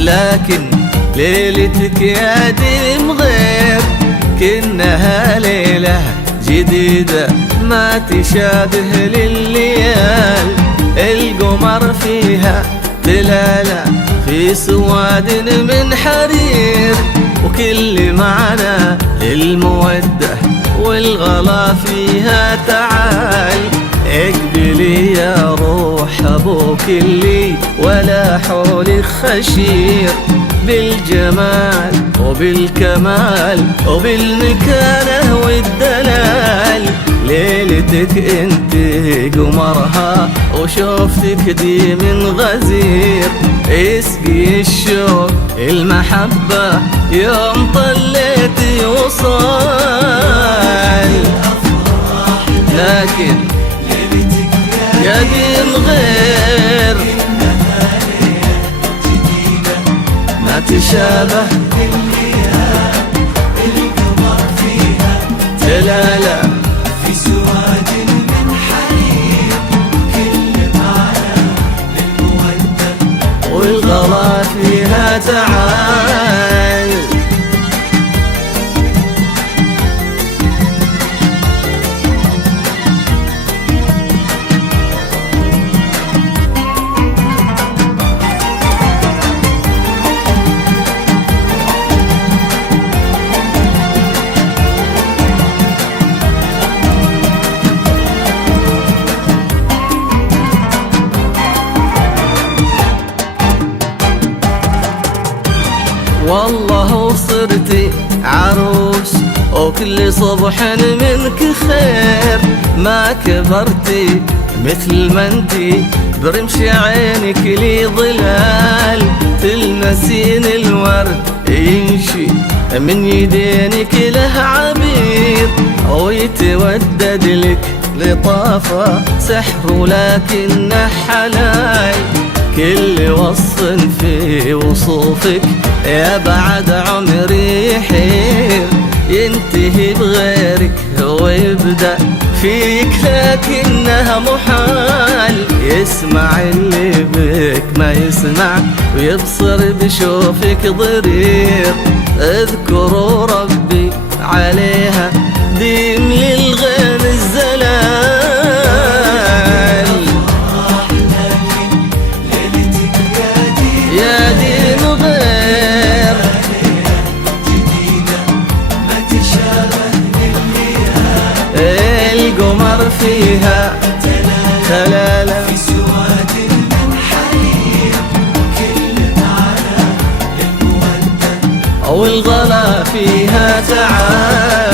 لكن ليلتك يا ديم غير، كأنها ليلة جديدة ما تشابه للليال. القمر فيها تلالة في سواد من حرير، وكل معنى للمودة والغلا فيها تعال. اقبلي يا روح ابوك اللي ولا حولك خشير، بالجمال وبالكمال وبالمكانة والدلال. ليلتك انت قمرها وشوفتك دي من غزير، اسقي الشوق المحبة يوم طليتي وصال. لكن يا دين غير ما تشابه القمر فيها تلالة في سواد من حرير، كل معنى للمودة والغلا فيها تعال. والله صرتي عروس وكل صبح منك خير، ما كبرتي مثل ما انتي برمش عينك لي ظلال. تلمسين الورد يمشي من يدينك له عبير، ويتودد لك لطافة سحر ولكنه حلال. كل وصف في وصوفك يا بعد عمري يحير، ينتهي بغيرك ويبدأ فيك لكنها محال. يسمع اللي بك ما يسمع ويبصر بشوفك ضرير، اذكروا ربي عليها ديم للغين الزلال. يا دين غير ما تشابه للليال، القمر فيها تلالة في سواد من حرير، كل معنى للمودة والغلا فيها تعال.